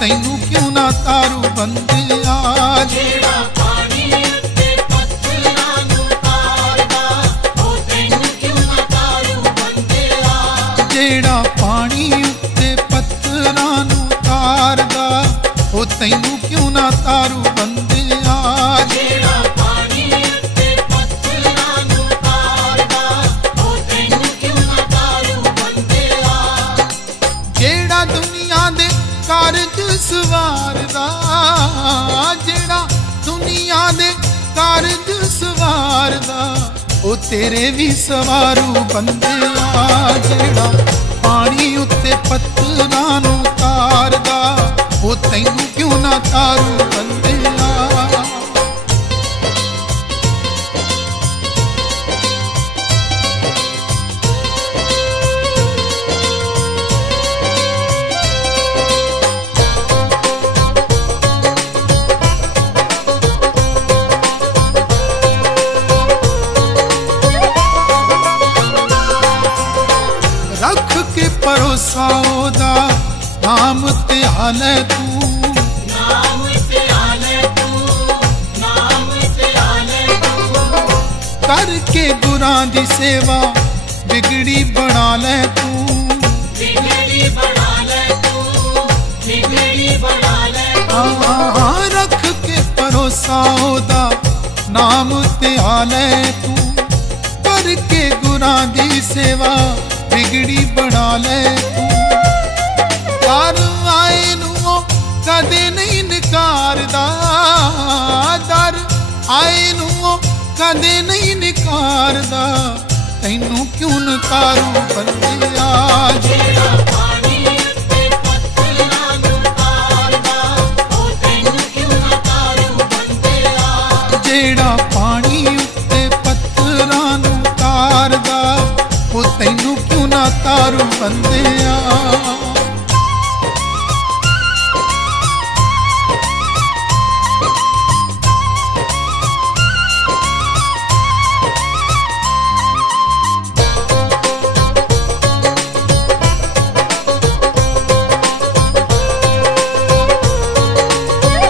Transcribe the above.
ਤੈਨੂੰ ਕਿਉਂ ਨਾ ਤਾਰੂ ਬੰਦਿਆ? ਜਿਹੜਾ ਪਾਣੀ ਤੇ ਪੱਥਰਾਂ ਨੂੰ ਤਾਰਦਾ ਉਹ ਤੈਨੂੰ ਕਿਉਂ ਨਾ ਤਾਰੂ ਬੰਦਿਆ? ਜਿਹੜਾ ਪਾਣੀ ਉੱਤੇ ਪੱਥਰਾਂ ਨੂੰ ਤਾਰਦਾ ਉਹ ਤੈਨੂੰ ਕਿਉਂ ਨਾ ਤਾਰੂ ਕਾਰਜ ਸਵਾਰਦਾ ਜਿਹੜਾ ਦੁਨੀਆ ਦੇ ਕਾਰਜ ਸਵਾਰਦਾ ਉਹ ਤੇਰੇ ਵੀ ਸਵਾਰੂ ਬੰਦਿਆ ਜਿਹੜਾ ਪਾਣੀ ਉੱਤੇ ਪੱਥਰਾਂ ਨੂੰ ਤਾਰਦਾ, ਉਹ ਤੈਨੂੰ ਕਿਉਂ ਨਾ ਤਾਰੂ? ਉਹਦਾ ਨਾਮ ਤੂੰ ਨਾਮ ਧਿਆਲੇ ਤੂੰ ਨਾਮ ਤੂੰ ਕਰਕੇ ਗੁਰਾਂ ਦੀ ਸੇਵਾ ਵਿਗੜੀ ਬਣਾ ਲੈ ਤੂੰ। ਬਿਗੜੀ ਬਣਾ ਲੈ ਤੂੰ ਬਿਗੜੀ ਬਣਾ ਲੈ ਆਹ ਰੱਖ ਕੇ ਭਰੋਸਾ ਉਹਦਾ ਨਾਮ ਧਿਆਲੇ ਤੂੰ। ਕਰਕੇ ਗੁਰਾਂ ਦੀ ਸੇਵਾ ਵਿਗੜੀ ਬਣਾ ਲੈ ਤੂੰ। ਆਏ ਨੂੰ ਕਦੇ ਨਹੀਂ ਨਕਾਰਦਾ। ਦਰ ਆਏ ਨੂੰ ਕਦੇ ਨਹੀਂ ਨਕਾਰਦਾ। ਤੈਨੂੰ ਕਿਉਂ ਨਕਾਰੂ ਬੰਦਿਆ ਜਿਹੜਾ ਜਿਹੜਾ ਤਾਰਦਾ ਉਹ